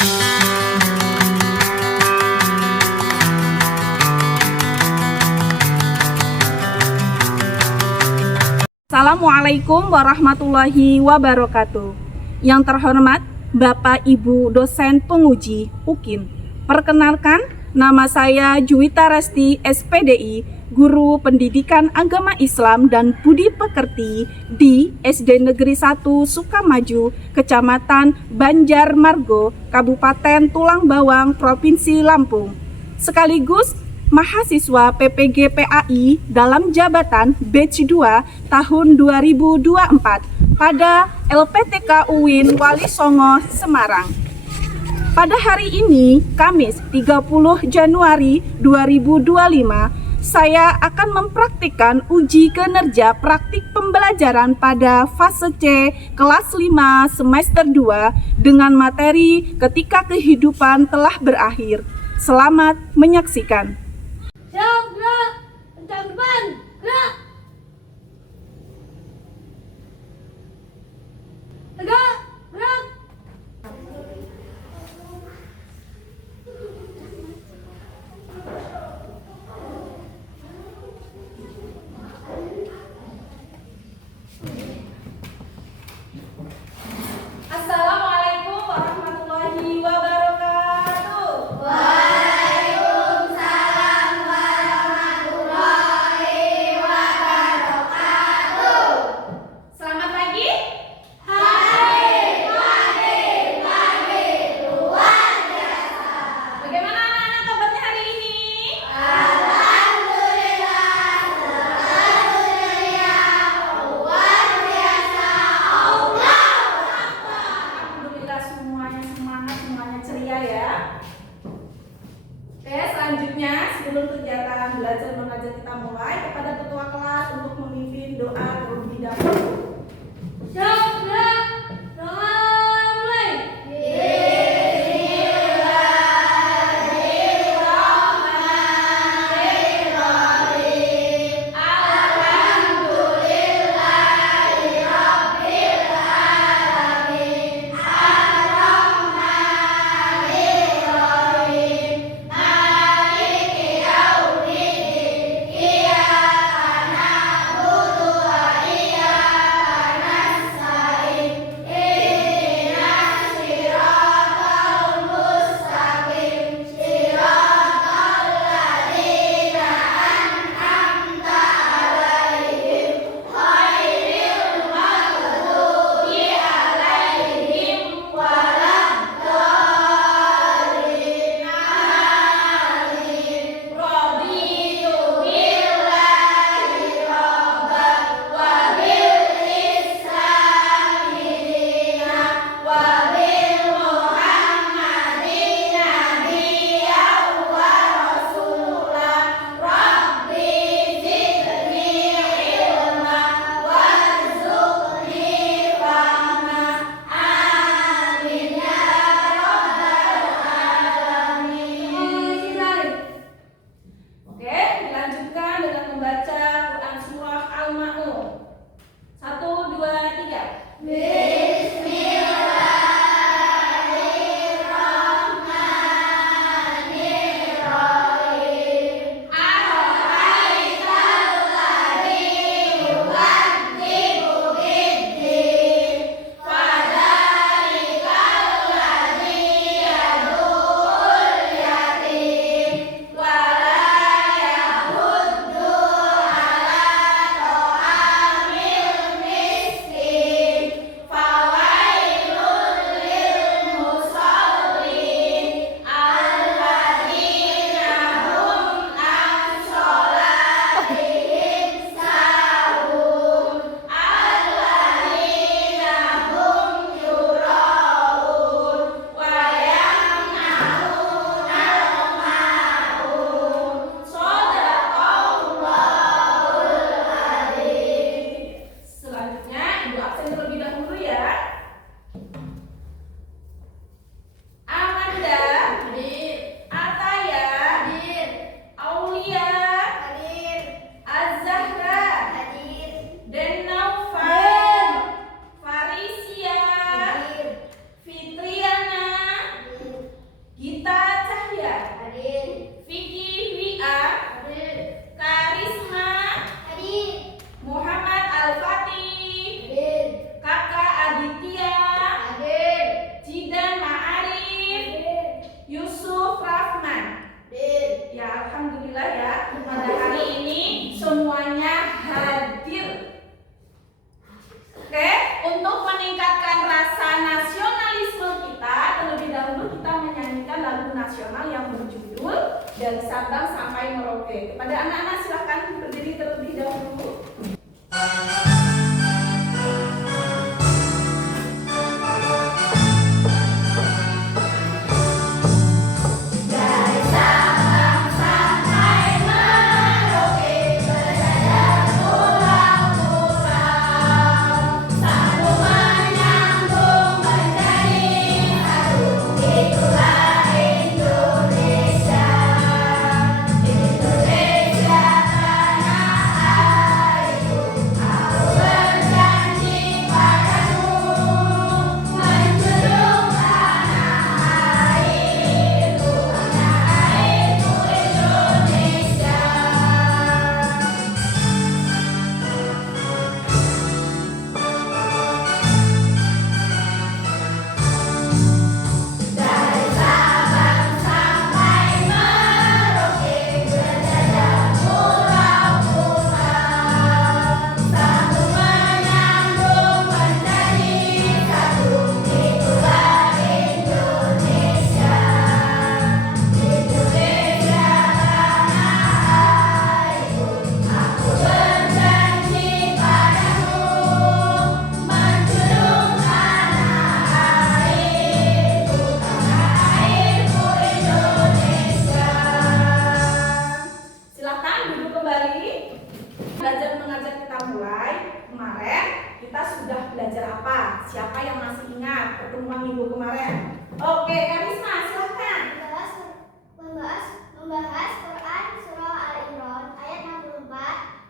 Assalamualaikum warahmatullahi wabarakatuh. Yang terhormat Bapak Ibu dosen penguji UKIN. Perkenalkan, nama saya Juwita Resti SPDI, Guru Pendidikan Agama Islam dan Budi Pekerti di SD Negeri 1 Sukamaju, Kecamatan Banjarmargo, Kabupaten Tulang Bawang, Provinsi Lampung. Sekaligus mahasiswa PPG PAI dalam jabatan batch 2 tahun 2024 pada LPTK UIN Wali Songo, Semarang. Pada hari ini, Kamis 30 Januari 2025, saya akan mempraktikkan uji kinerja praktik pembelajaran pada fase C kelas 5 semester 2 dengan materi ketika kehidupan telah berakhir. Selamat menyaksikan. Siap, gerak, kencang depan, gerak. Tegak, gerak. Assalamualaikum warahmatullahi wabarakatuh. Selamat pagi. Bagaimana anak-anak kabarnya hari ini? Alhamdulillah, semuanya semangat, semuanya ceria ya. Oke, selanjutnya sebelum kegiatan belajar mengajar kita mulai, kepada ketua kelas untuk memimpin doa terlebih dahulu. Siap, gerak. Doa mulai. dari Sabang sampai Merauke. Kepada anak-anak silakan berdiri terlebih dahulu. Belajar mengajar kita mulai. Kemarin kita sudah belajar apa? Siapa yang masih ingat pertemuan minggu kemarin? Oke, Karisma silakan. Membahas Quran surah Al-Imran ayat 64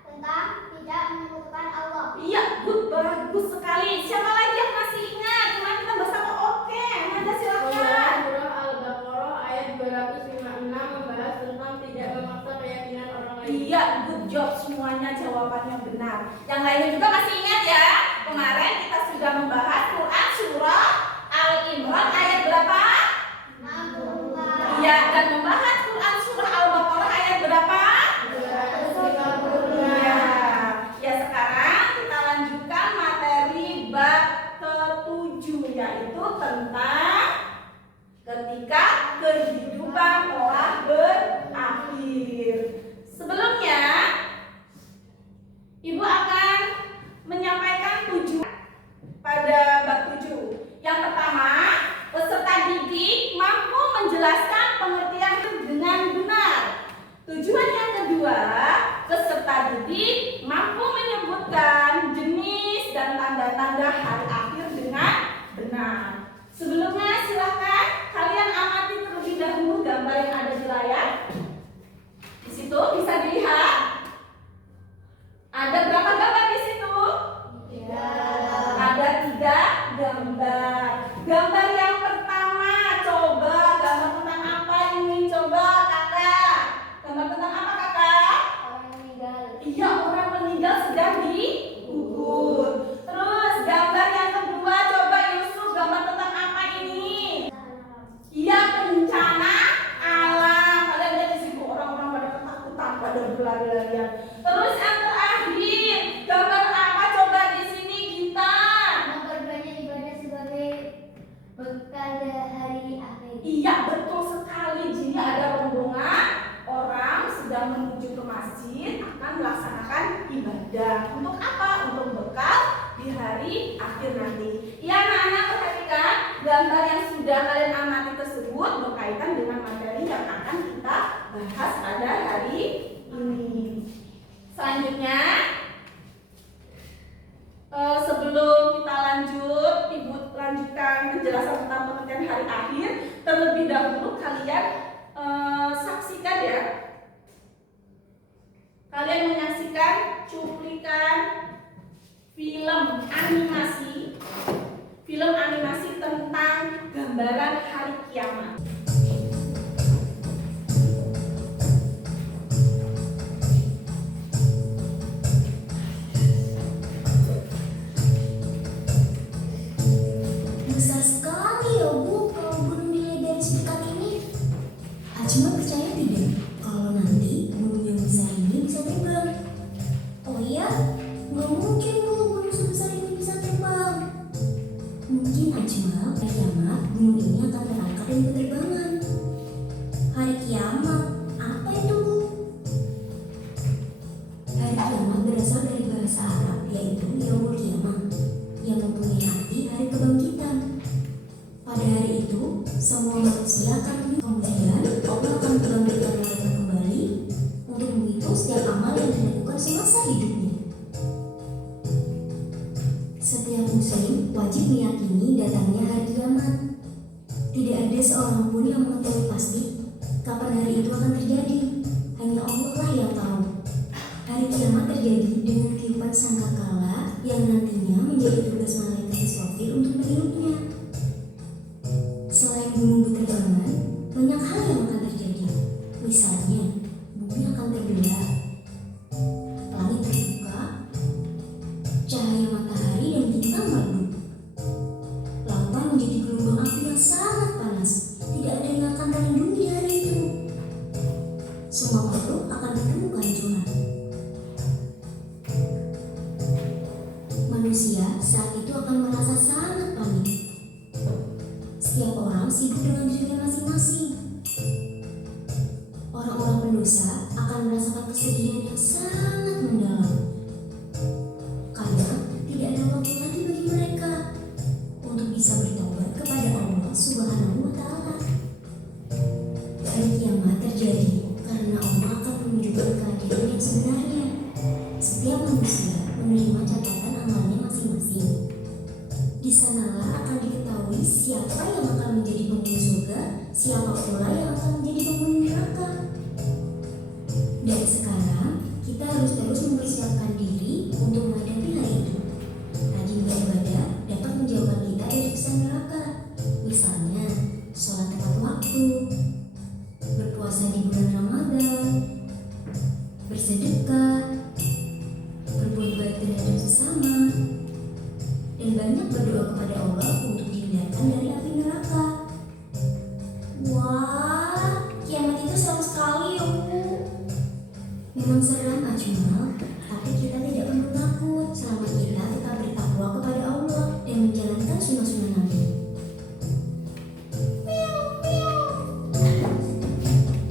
tentang tidak menyekutukan Allah. Iya, bagus sekali. Siapa lagi yang masih ingat? Kemarin kita bersama. Oke, Nada silakan. Surah Al-Baqarah ayat 256 membahas tentang tidak memaksa keyakinan orang lain. Iya, good job, semuanya jawabannya benar. Yang lainnya juga masih ingat ya? Kemarin kita sudah membahas Quran surah Al-Imran ayat berapa? 64. Iya, dan membahas Quran surah Al-Baqarah ayat berapa? 250. Iya. Ya, sekarang kita lanjutkan materi bab ke-7, yaitu tentang ketika kehidupan telah berakhir. Sebelumnya, Ibu akan menyampaikan tujuan pada bab 7. Yang pertama, peserta didik mampu menjelaskan pengertian dengan benar. Tujuan yang kedua, peserta didik mampu menyebutkan jenis dan tanda-tanda hari akhir dengan benar. Sebelumnya, silakan kalian amati terlebih dahulu gambar yang ada di layar. Di situ bisa dilihat ada berapa gambar di situ? Ada 3 gambar. Gambar yang pertama, coba gambar tentang apa ini? Coba kakak. Gambar tentang apa kakak? Orang meninggal. Iya, orang meninggal sedang dikubur. Terus gambar yang kedua, coba Yusuf, gambar tentang apa ini? Iya, bencana alam. Kalian lihat di situ orang-orang pada ketakutan, pada berlari-larian. Terus yang terakhir, gambar apa coba di sini kita? Memperbanyak ibadah sebagai bekal hari akhir. Iya, betul sekali. Jadi ada rombongan orang sedang menuju ke masjid akan melaksanakan ibadah. Untuk apa? Untuk bekal di hari akhir nanti. Iya, anak-anak, perhatikan gambar yang sudah kalian amati tersebut berkaitan dengan materi yang akan kita bahas pada hari ini. Selanjutnya, sebelum kita lanjut, Ibu lanjutkan penjelasan tentang pengertian hari akhir. Terlebih dahulu kalian saksikan ya. Kalian menyaksikan cuplikan film animasi tentang gambaran hari kiamat. Besar sekali ya Bu kalau gunung dilebar sedekat ini. Ajma percaya tidak kalau nanti gunung yang besar ini bisa terbang? Oh iya? Nggak mungkin Bu gunung sebesar ini bisa terbang. Mungkin Ajma kiamat gunung ini akan terangkat dari penerbangan. semua manusia akan kemudian Allah akan membangkitkan mereka kembali untuk menghitung setiap amal yang dilakukan semasa hidupnya. Setiap muslim wajib meyakini datangnya hari kiamat. Tidak ada seorang pun yang mengetahui pasti kapan hari itu akan terjadi. Hanya Allah lah yang tahu. Hari kiamat terjadi dengan tiupan sangkakala yang nantinya menjadi tugas malaikat Israfil untuk meniupnya. Selain gunung berterbangan, banyak hal yang akan terjadi. Misalnya, bumi akan terbelah, langit terbuka, cahaya matahari dan bintang meredup. Lautan menjadi gelombang api yang sangat panas. Tidak ada yang akan terlindungi hari itu. Semua makhluk akan bertemu kehancuran. Manusia saat itu akan merasa sangat panik. Setiap orang sibuk dengan dirinya masing-masing. Orang-orang pendosa akan merasakan kesedihan yang sangat mendalam. Karena tidak ada waktu lagi bagi mereka untuk bisa bertobat kepada Allah Subhanahu wa Ta'ala. Hari kiamat terjadi karena Allah akan menunjukkan keadilan yang sebenarnya. Setiap manusia menerima catatan amalnya masing-masing. Di sanalah akan diketahui siapa yang akan menjadi penghuni surga, siapa pula yang akan menjadi penghuni neraka. Dan sekarang kita harus terus mempersiapkan diri untuk menghadapi hari itu. Rajin beribadah dapat menjauhkan kita dari siksa neraka. Misalnya, sholat tepat waktu, berpuasa di bulan Ramadan, bersedekah, berbuat baik terhadap sesama, dan banyak berdoa kepada Allah untuk dihindarkan dari api neraka. Wah, kiamat itu seram sekali ya Bu. Memang seram Ajmal, tapi kita tidak perlu takut selama kita tetap bertakwa kepada Allah dan menjalankan sunnah-sunnah Nabi.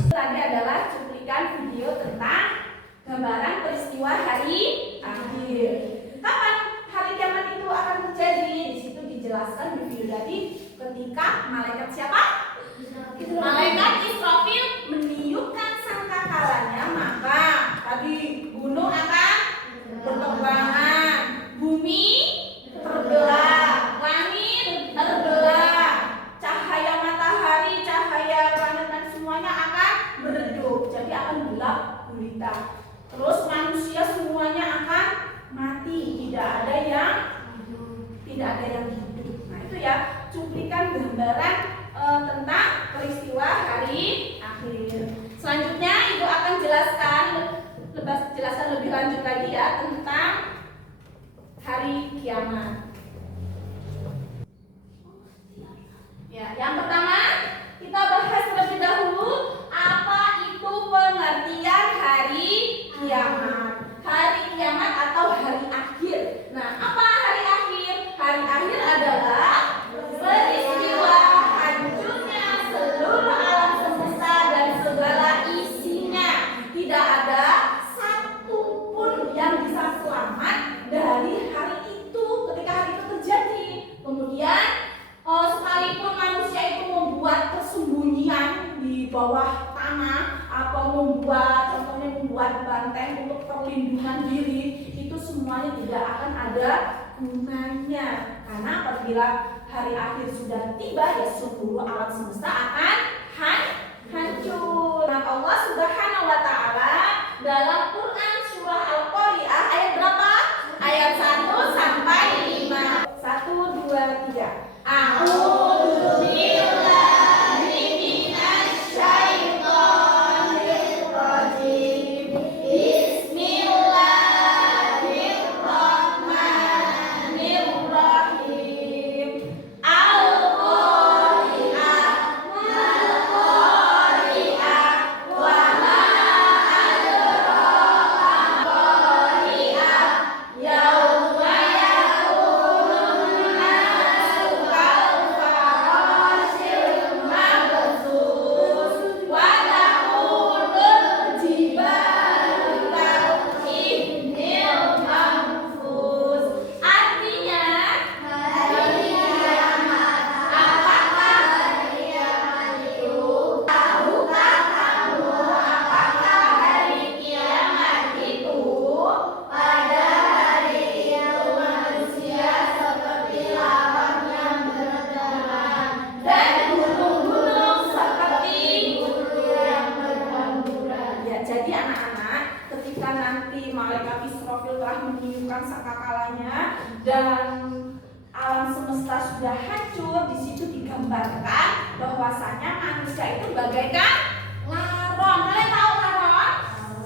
Tadi adalah cuplikan video tentang gambaran peristiwa hari akhir. Kapan hari kiamat itu akan terjadi? Di situ dijelaskan di video tadi ketika malaikat siapa? Malaikat Israfil meniupkan sangkakalanya, maka tadi gunung akan berterbangan, bumi terbelah, langit terbelah, cahaya matahari, cahaya planet dan semuanya akan meredup, jadi akan gelap gulita. Terus manusia semuanya akan mati, tidak ada yang hidup. Nah itu ya cuplikan gambaran tentang peristiwa hari akhir. Selanjutnya Ibu akan jelaskan lebih lanjut lagi ya tentang hari kiamat. Ya, yang pertama kita bahas terlebih dahulu apa itu pengertian hari kiamat. Hari kiamat atau hari akhir. Nah, apa hari akhir? Hari akhir adalah peristiwa hancurnya seluruh alam semesta dan segala isinya. Tidak ada satupun yang bisa selamat dari hari itu ketika hari itu terjadi. Kemudian sekalipun manusia itu membuat persembunyian di bawah tanah atau membuat banteng untuk perlindungan diri, itu semuanya tidak akan ada gunanya. Karena apabila hari akhir sudah tiba, ya seluruh alam semesta akan hancur. Dan Allah Subhanahu wa Ta'ala dalam Quran surah Al-Qari'ah ayat berapa? Ayat 1 sampai 5. 1, 2, 3. A'udzu billahi minasy syaithanir rajim. Bismillahirrahmanirrahim. Al-Qari'ah ma bahwasanya manusia itu bagaikan laron. Kalian tahu laron?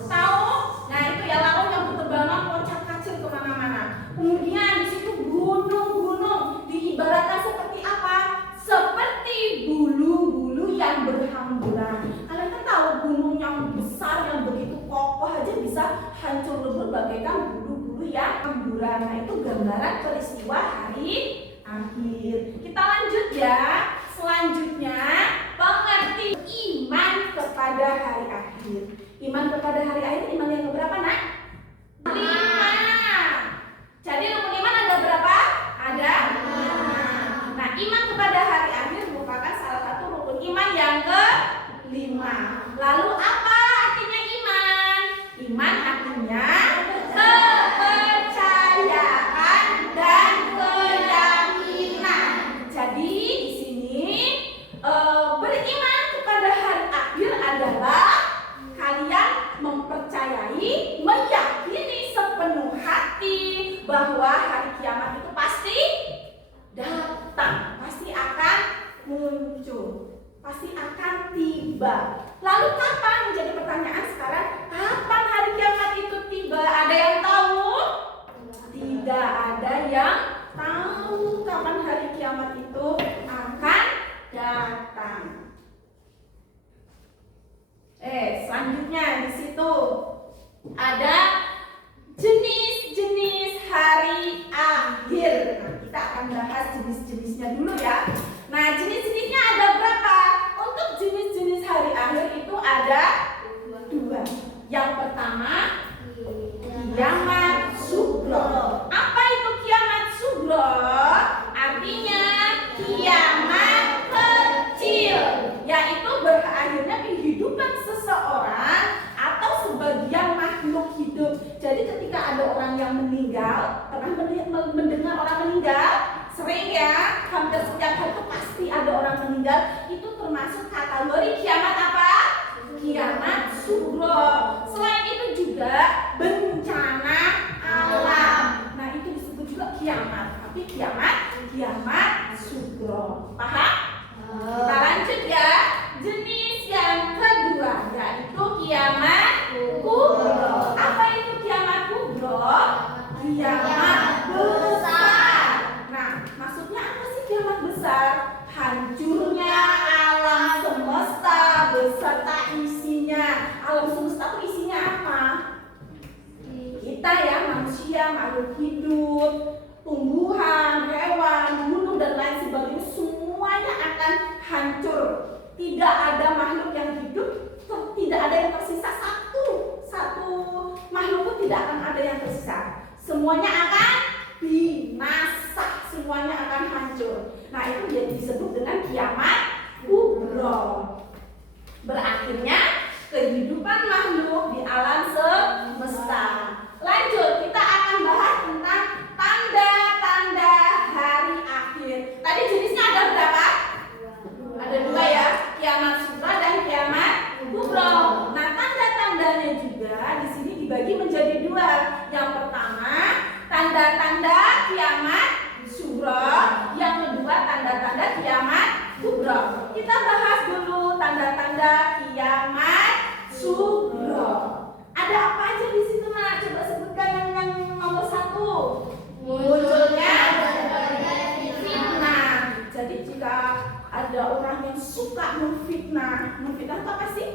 Tahu? Nah itu ya laron yang berterbangan loncat-kacir kemana-mana. Kemudian di situ gunung-gunung diibaratkan seperti apa? Seperti bulu-bulu yang berhamburan. Kalian kan tahu gunung yang besar yang begitu kokoh aja bisa hancur lebur bagaikan bulu-bulu yang hamburan. Nah itu gambaran peristiwa hari akhir. Kita lanjut ya. Selanjutnya pengertian iman kepada hari akhir. Iman kepada hari akhir iman yang berapa nak? 5. Jadi rukun iman ada berapa? Ada 5. Nah iman kepada hari akhir merupakan salah satu rukun iman yang ke-5. Lalu apa artinya iman? Iman artinya kepercayaan dan keyakinan. Jadi di sini beriman kepada hari akhir adalah kalian mempercayai, meyakini sepenuh hati bahwa hari kiamat itu pasti datang, pasti akan muncul, pasti akan tiba. Lalu kapan? Menjadi pertanyaan sekarang, kapan hari kiamat itu tiba? Ada yang tahu? Tidak ada yang tahu kapan hari kiamat itu akan datang. Selanjutnya di situ ada jenis-jenis hari akhir. Nah, kita akan bahas jenis-jenisnya dulu ya. Nah, jenis-jenisnya ada berapa? Untuk jenis-jenis hari akhir itu ada 2. Yang pertama, kiamat sugro. Apa itu kiamat sugro? Artinya kiamat kecil, yaitu berakhirnya kehidupan seseorang atau sebagian makhluk hidup. Jadi ketika ada orang yang meninggal, pernah mendengar orang meninggal? Sering ya, hampir setiap hari itu pasti ada orang meninggal. Itu termasuk kategori kiamat apa? Kiamat sugro. Selain itu juga bencana alam. Nah itu disebut juga kiamat. Tapi kiamat sugro. Paham? Kita lanjut ya. Jenis yang kedua yaitu kiamat kubro. Apa itu kiamat kubro? Kiamat besar. Nah, maksudnya apa sih kiamat besar? Hancurnya alam semesta beserta isinya. Alam semesta itu isinya apa? Kita ya, manusia, makhluk hidup, tumbuhan, hewan, gunung dan lain sebagainya, semuanya akan hancur. Tidak ada makhluk yang hidup, tidak ada yang tersisa. Satu makhluk pun tidak akan ada yang tersisa. Semuanya akan binasa, semuanya akan hancur. Nah itu disebut dengan kiamat kubro. Berakhirnya kehidupan makhluk di alam semesta. Lanjut, kita akan bahas tentang tanda-tanda hari akhir. Tadi jenisnya ada berapa? Ada 2 ya, kiamat sugro dan kiamat kubro. Nah, tanda-tandanya juga di sini dibagi menjadi 2. Yang pertama, tanda-tanda kiamat sugro. Yang kedua, tanda-tanda kiamat kubro. Kita bahas dulu tanda-tanda kiamat sugro. Ada apa aja di situ, Nak? Coba sebutkan yang nomor 1. Munculnya fitnah. Jadi jika ada orang yang suka memfitnah itu apa sih?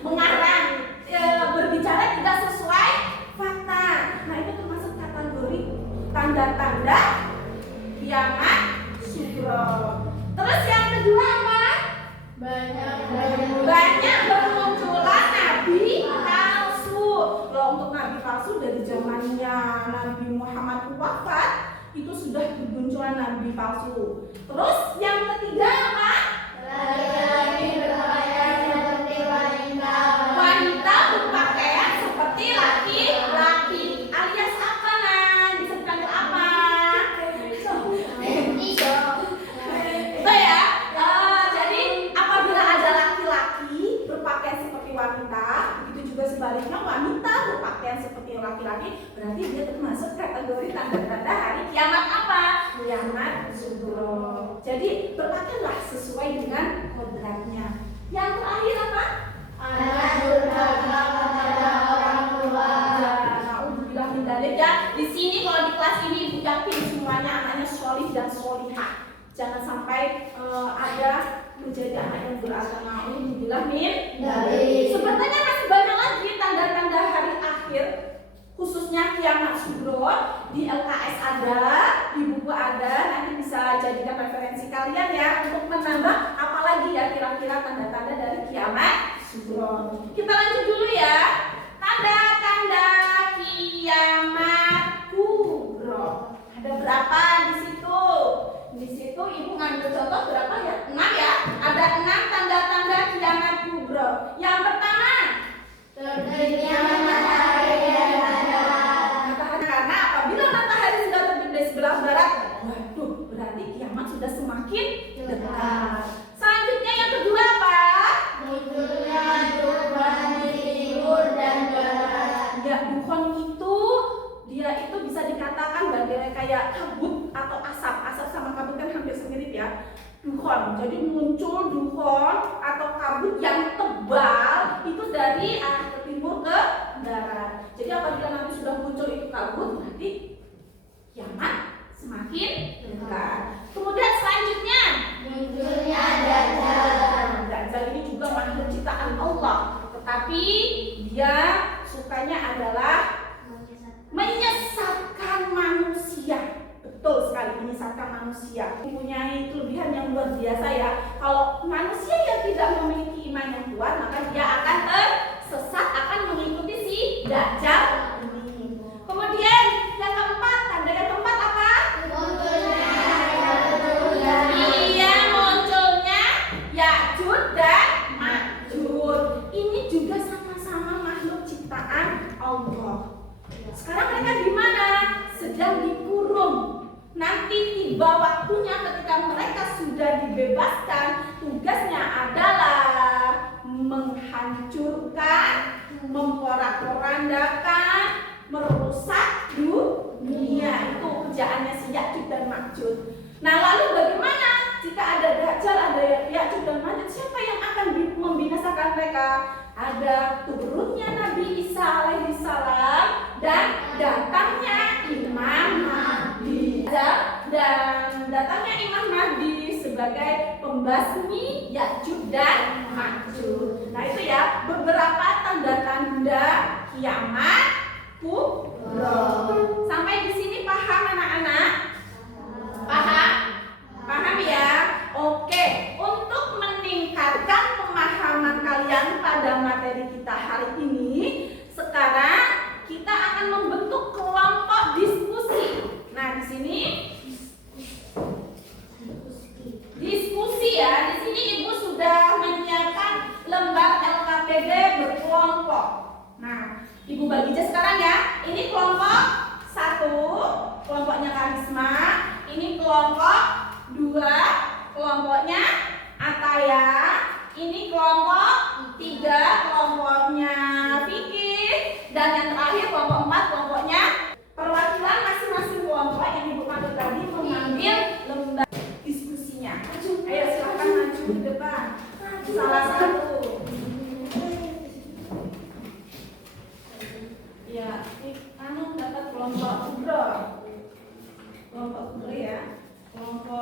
Mengarang ya, berbicara tidak sesuai fakta. Nah itu termasuk kategori tanda-tanda kiamat sugro. Terus yang kedua apa? Banyak bermunculan nabi palsu. Kalau untuk nabi palsu dari zamannya Nabi Muhammad wafat itu sudah bermunculan nabi palsu. Terus yang ketiga apa? Wanita berpakaian seperti laki-laki. Alias apa, Nah? Disebutkan apa? Itu ya. Jadi apabila ada laki-laki berpakaian seperti wanita, begitu juga sebaliknya wanita berpakaian seperti laki-laki, berarti dia termasuk kategori tanda-tanda hari kiamat apa? Kiamat sugro. Jadi berpakaianlah sesuai dengan kodratnya. Yang terakhir apa? Anak durhaka kepada orang tua. Alhamdulillah min dzalik ya. Di sini kalau di kelas ini Ibu yakin semuanya anaknya solih dan solihah. Jangan sampai ada menjadi anak yang durhaka. Alhamdulillah min dzalik. Sebenarnya masih banyak lagi tanda-tanda hari akhir, khususnya kiamat sugro. Di LKS ada, di buku ada, nanti bisa jadikan referensi kalian ya untuk menambah apalagi ya kira-kira tanda-tanda dari kiamat sugro. Kita lanjut dulu ya. Tanda-tanda kiamat kubro. Ada berapa di situ? Di situ Ibu ngambil contoh berapa ya? 6 ya. Ada 6 tanda-tanda kiamat kubro. Yang pertama, Terbitnya matahari dari barat. karena apabila matahari sudah terbit dari sebelah barat, waduh, berarti kiamat sudah semakin dekat. Selanjutnya yang kedua apa? Munculnya dukhon di timur dan barat. Ya, dukhon itu dia itu bisa dikatakan bagian kayak kabut atau asap. Asap sama kabut kan hampir semirip ya. Dukhon, jadi muncul dukhon atau kabut yang tebal itu dari arah ke timur ke barat. Jadi apabila nanti sudah muncul itu kabut, berarti kiamat semakin dekat. Kemudian selanjutnya Munculnya dajjal. Dajjal ini juga makhluk ciptaan Allah, tetapi dia sukanya adalah menyesatkan manusia. Betul sekali, menyesatkan manusia. Mempunyai kelebihan yang luar biasa ya. Kalau manusia yang tidak memiliki iman yang kuat, maka dia akan tersesat, akan mengikuti si Dajjal ini. Kemudian yang keempat, tanda yang keempat apa? Munculnya Ya'juj dan Iya, munculnya Ya'juj dan Ma'juj. Ini juga sama-sama makhluk ciptaan Allah. Sekarang mereka di mana? Sedang dikurung. Nanti tiba waktunya ketika mereka sudah dibebaskan, tugasnya adalah menghancurkan, memporak-porandakan, merusak dunia. Itu kerjaannya si Ya'juj dan Ma'juj. Nah, lalu bagaimana jika ada Dajjal, ada Ya'juj dan Ma'juj? Siapa yang akan membinasakan mereka? Ada turunnya Nabi Isa alaihissalam dan datangnya Imam Mahdi. Dan datangnya Imam Mahdi sebagai pembasmi Ya'juj dan Ma'juj. Nah, itu ya beberapa tanda-tanda kiamat kubro. Sampai di sini paham anak-anak? Paham? Paham ya? Oke, untuk meningkatkan pemahaman kalian pada materi kita hari ini, sekarang kita akan membentuk kelompok diskusi. Nah, di sini diskusi ya. Di sini Ibu sudah menyiapkan lembar LKPD berkelompok. Nah, Ibu bagi aja sekarang ya. Ini kelompok 1, kelompoknya Karisma. Ini kelompok 2, kelompoknya Ataya. Ini kelompok 3, kelompoknya Vicky. Dan yang terakhir kelompok 4, kelompoknya perwakilan masing-masing kelompok yang Ibu panggil tadi mengambil lembar diskusinya. Ayo silakan maju ke depan. Salah satu. Ya, dapat kelompok kubro. Kelompok kubro ya. Kelompok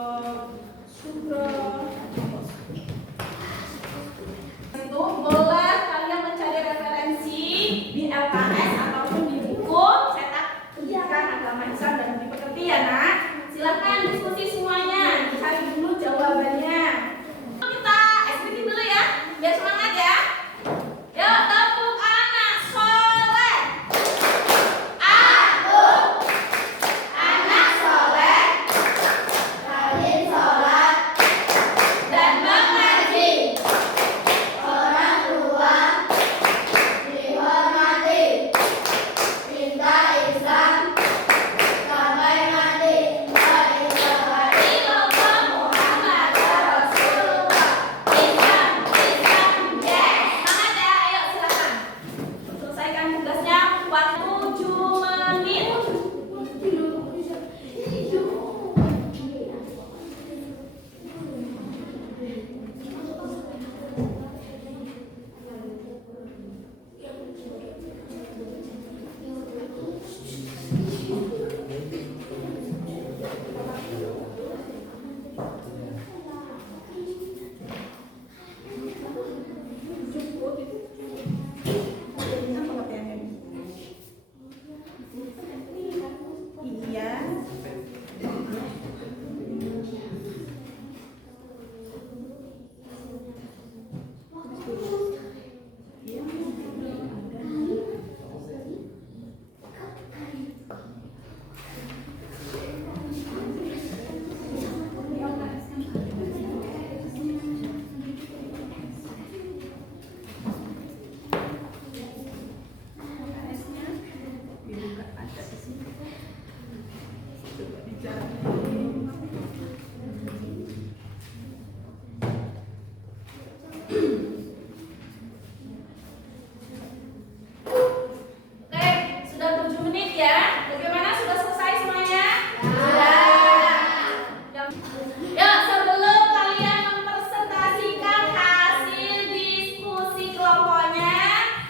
Ya, sebelum kalian mempresentasikan hasil diskusi kelompoknya,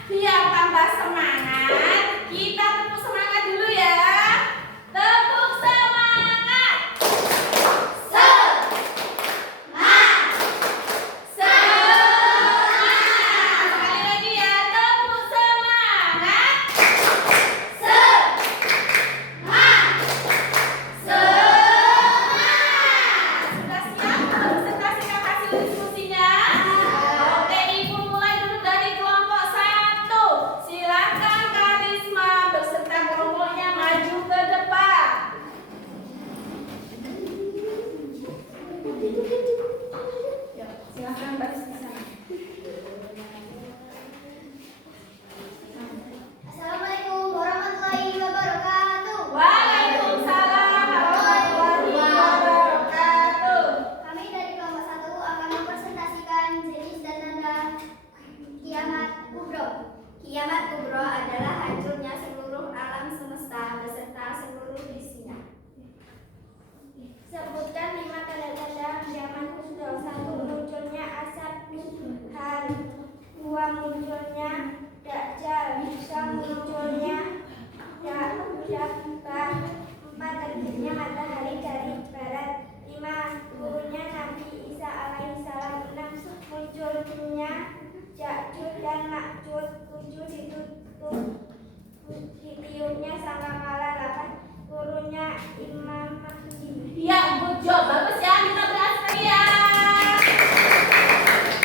biar tambah semangat, kita tepuk semangat dulu ya. Tepuk semangat. Sekali lagi ya, tepuk semangat. Sudah siap mempresentasikan hasil diskusinya? Oke, Ibu mulai dulu dari kelompok 1. Silakan Karisma beserta kelompoknya maju ke depan. Ya, silakan baris di sana. Assalamualaikum warahmatullahi wabarakatuh. Waalaikumsalam warahmatullahi wabarakatuh. Kami dari kelompok 1 akan mempresentasikan jenis dan tanda kiamat kubro. Kiamat kubro adalah hancurnya seluruh alam semesta beserta seluruh isinya. Sebutkan 5 tanda-tanda kiamat kubro. 1. Munculnya asap Tuhan. 2. Munculnya Dajjal. 3. Munculnya Dabbah. 4. Terbitnya matahari dari barat. 5. Turunnya Nabi Isa alaihissalam. 6. Munculnya Ya'juj dan Ma'juj. 7. Ditiupnya sangkakala. 8. Turunnya Imam Mahdi. Iya, good job. Bagus ya, kita berhasil ya.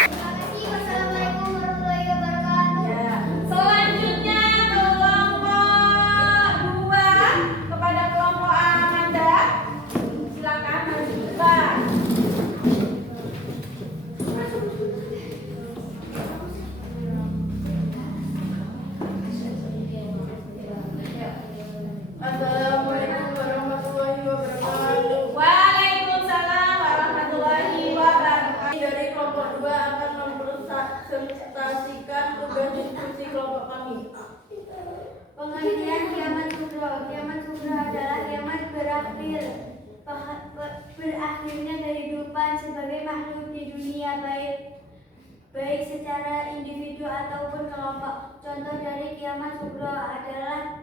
Terima kasih. Wassalamualaikum warahmatullahi wabarakatuh. Ya. Selanjutnya kelompok 2 kepada kelompok Amanda. Silakan maju ke depan. Assalamualaikum warahmatullahi wabarakatuh. Waalaikumsalam warahmatullahi wabarakatuh. Dari kelompok 2 akan mempresentasikan tugas diskusi kelompok kami. Pengertian kiamat kubro. Kiamat kubro adalah kiamat berakhirnya kehidupan sebagai makhluk di dunia, baik secara individu ataupun kelompok. Contoh dari kiamat kubro adalah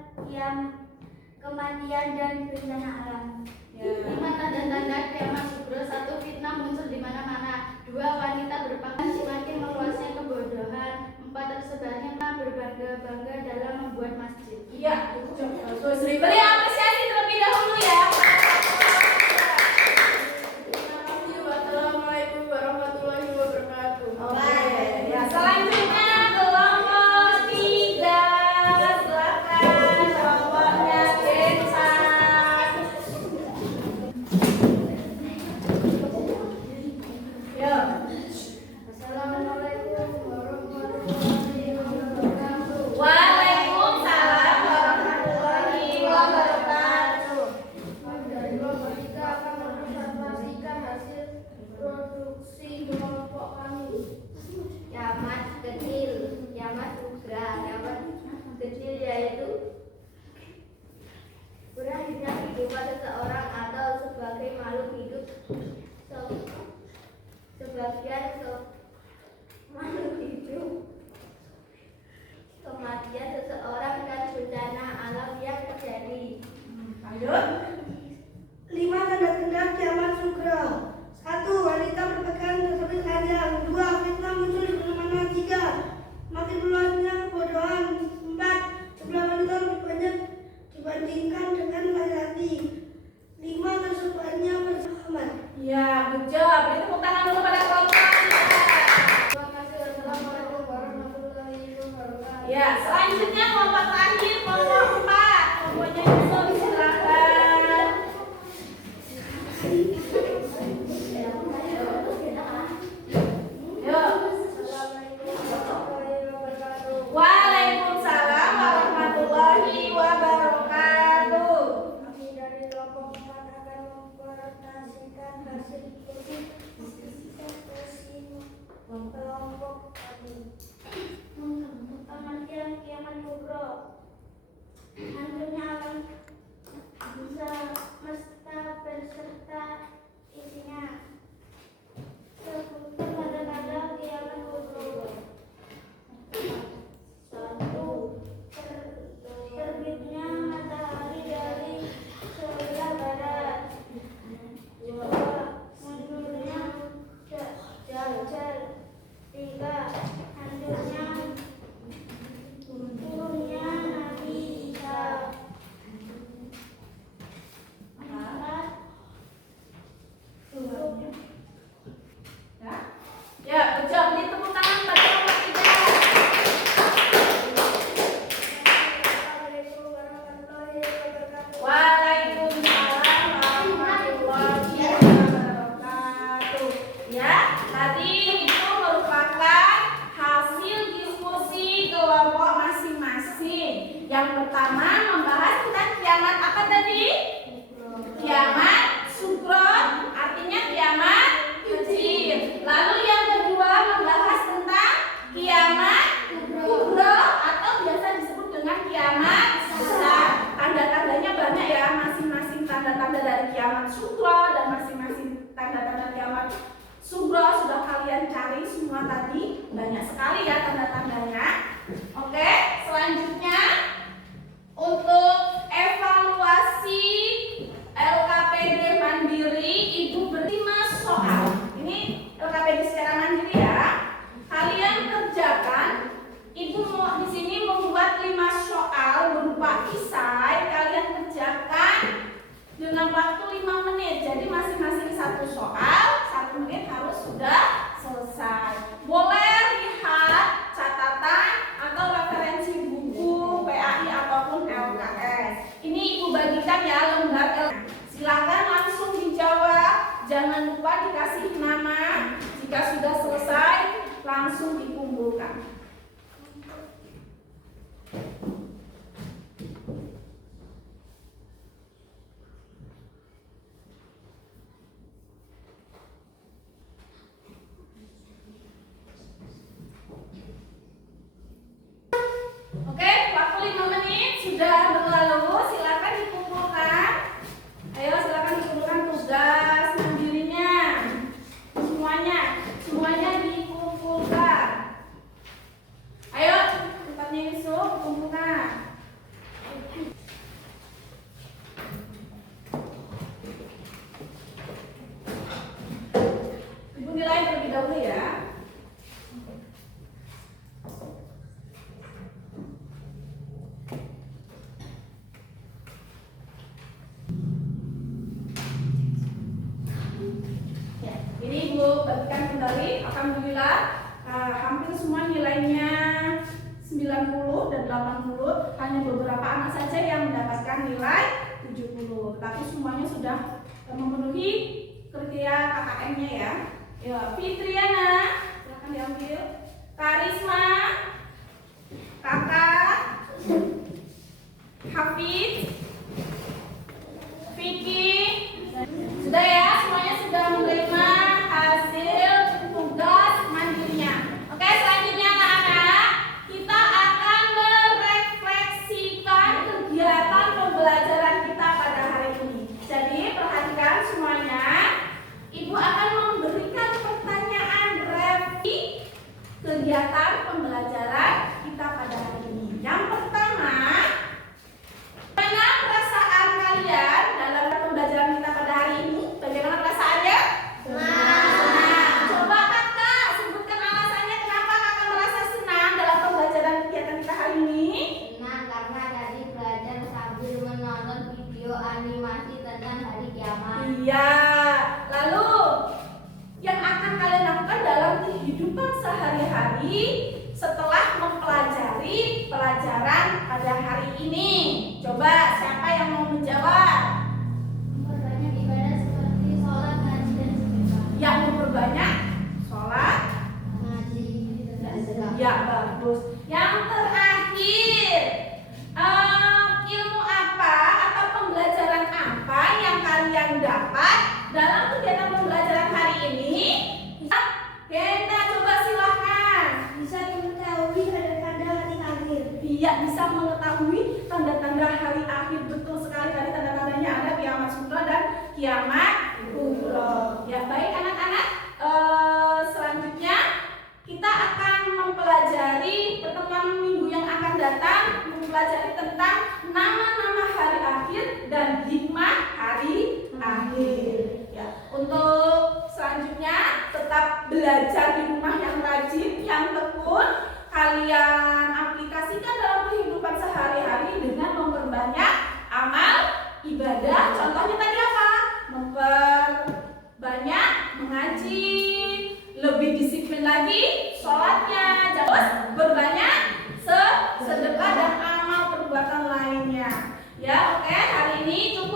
kematian dan bencana alam. 5 tanda-tanda kiamat kubro. 1. Fitnah muncul di mana-mana. 2. Wanita berpakaian semakin meluasnya kebodohan. 4. Tersebarnya berbangga-bangga dalam membuat masjid. Iya, good job. Bagus. Beri apresiasi terlebih dahulu ya. Terima kasih. Wassalamualaikum warahmatullahi wabarakatuh. Oke, ya selanjutnya kelompok 3. Silakan kelompoknya Gensan. Yo. Assalamualaikum warahmatullahi wabarakatuh. Waalaikumsalam warahmatullahi wabarakatuh. Dari kelompok 3 akan mempresentasikan hasil produksi kelompok kami. Kiamat kecil, kiamat kubra. Kiamat kecil yaitu berakhirnya kehidupan seseorang atau sebagai makhluk hidup. Makhluk hidup, kematian seseorang dan bencana alam yang terjadi. Lanjut. 5 tanda-tanda kiamat sugro. 1. Wanita berpakaian tersebut panjang. 2. Fitnah muncul di mana-mana. 3. Makin meluasnya kebodohan. 4. Jumlah wanita lebih banyak dibandingkan dengan laki-laki. 5. Tersebarnya bersahabat. Ya, good job. Beri tepuk tangan dulu pada kelompok 3. Terima kasih. Wassalamualaikum warahmatullahi wabarakatuh. Ya, selanjutnya kelompok terakhir, kelompok 4. Kelompoknya Yusuf, silakan. Yuk. Waalaikumsalam warahmatullahi wabarakatuh. Kami dari kelompok 4 akan mempresentasikan hasil diskusi semua tadi? Banyak sekali ya tanda-tandanya. Oke, selanjutnya untuk evaluasi LKPD mandiri, Ibu beri 5 soal. Ini LKPD secara mandiri ya. Kalian kerjakan. Ibu mau di sini membuat 5 soal berupa esai. Kalian kerjakan dengan waktu 5 menit. Jadi masing-masing 1 soal, 1 menit harus sudah selesai. Boleh lihat catatan atau referensi buku PAI ataupun LKS. Ini Ibu bagikan ya lembar LKS. Silakan langsung dijawab. Jangan lupa dikasih nama. Jika sudah selesai, langsung dikumpulkan. Oke, waktu 5 menit sudah berlalu. Silakan dikumpulkan. Ayo, silakan dikumpulkan tugas mandirinya. Semuanya dikumpulkan. Ayo, tempatnya Yusuf, kumpulkan. Ibu nilai terlebih dahulu ya. Ini Ibu bagikan kembali. Alhamdulillah hampir semua nilainya 90 dan 80. Hanya beberapa anak saja yang mendapatkan nilai 70. Tapi semuanya sudah memenuhi kriteria KKM-nya ya. Ya, Fitriana, silakan diambil. Karisma, Kakak, Hafiz, Vicky. Sudah ya, semuanya sudah menerima hasil tugas mandirinya. Oke, selanjutnya anak-anak, kita akan merefleksikan kegiatan pembelajaran kita pada hari ini. Jadi perhatikan semuanya. Ibu akan memberikan pertanyaan revisi kegiatan pembelajaran kita pada hari ini. Yang pertama, bagaimana perasaan kalian dalam pembelajaran kita pada hari ini? Bagaimana perasaannya? Senang. Coba kakak sebutkan alasannya kenapa kakak merasa senang dalam pembelajaran kegiatan kita hari ini. Senang karena tadi belajar sambil menonton video animasi tentang hari kiamat. Iya. Lalu yang akan kalian lakukan dalam kehidupan sehari-hari setelah mempelajari pelajaran pada hari ini. Coba siapa yang mau menjawab? Memperbanyak ibadah seperti sholat, ngaji, dan sedekah. Yang memperbanyak sholat. Ngaji dan sedekah. Ya, bagus. Yang terakhir, ilmu apa atau pembelajaran apa yang kalian dapat dalam kegiatan pembelajaran hari ini? Genda, coba silahkan. Bisa mengetahui tanda-tanda hari akhir. Iya, bisa mengetahui tanda-tanda hari akhir. Betul sekali, tadi tanda-tandanya ada kiamat sugra dan kiamat kubro. Ya, baik anak-anak. Selanjutnya kita akan mempelajari pertemuan minggu yang akan datang, mempelajari tentang nama-nama hari akhir dan hikmah hari akhir. Ya, untuk selanjutnya tetap belajar di rumah yang rajin, yang tekun. Kalian aplikasikan dalam kehidupan sehari-hari dengan memperbanyak amal ibadah. Contohnya tadi apa? Memperbanyak mengaji, lebih disiplin lagi sholatnya, terus berbanyak sedekah dan amal perbuatan lainnya. Ya, oke, hari ini cukup